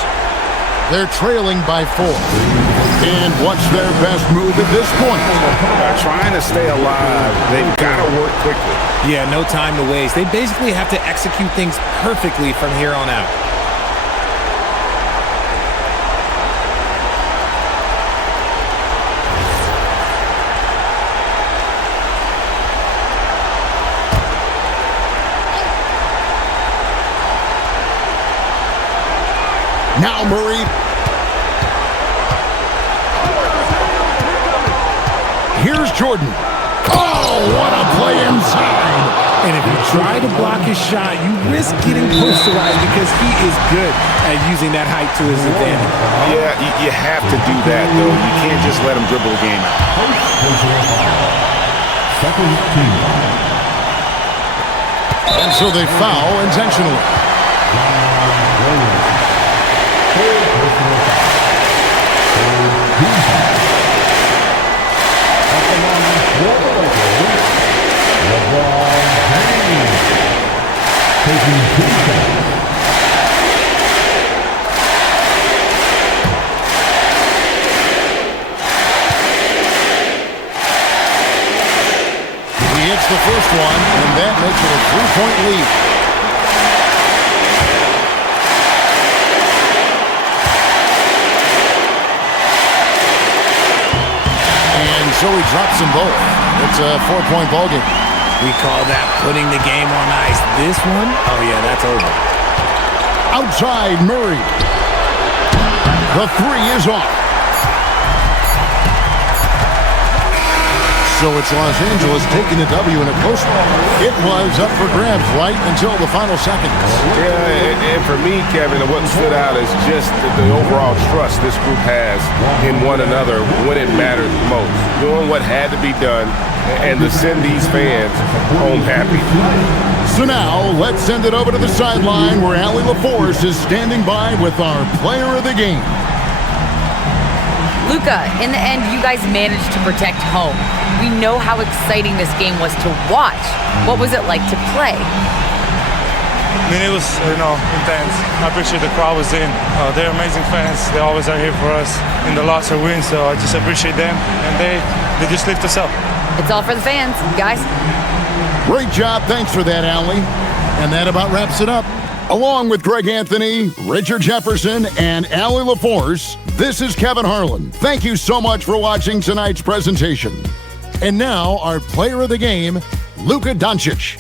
They're trailing by 4. And what's their best move at this point? Trying to stay alive. They've got to work quickly. Yeah, no time to waste. They basically have to execute things perfectly from here on out. Now Murray. Here's Jordan. Oh, what a play inside. And if you try to block his shot, you risk getting posterized because he is good at using that height to his advantage. Yeah, you have to do that, though. You can't just let him dribble the game out. Second team. And so they foul intentionally. Taking 2 shots. He hits the first one, and that makes it a 3-point lead. And so he drops them both. It's a 4-point ballgame. We call that putting the game on ice. This one, oh yeah, that's over. Outside Murray. The 3 is off. So it's Los Angeles taking the W in a close one. It was up for grabs right until the final seconds. Yeah, and for me, Kevin, what stood out is just the overall trust this group has in one another when it matters most. Doing what had to be done and to send these fans home happy. So now, let's send it over to the sideline where Allie LaForce is standing by with our player of the game. Luka, in the end, you guys managed to protect home. We know how exciting this game was to watch. What was it like to play? I mean, it was, intense. I appreciate the crowd was in. They're amazing fans. They always are here for us in the loss or win, so I just appreciate them, and they just lift us up. It's all for the fans, guys. Great job. Thanks for that, Allie. And that about wraps it up. Along with Greg Anthony, Richard Jefferson, and Allie LaForce, this is Kevin Harlan. Thank you so much for watching tonight's presentation. And now, our player of the game, Luka Doncic.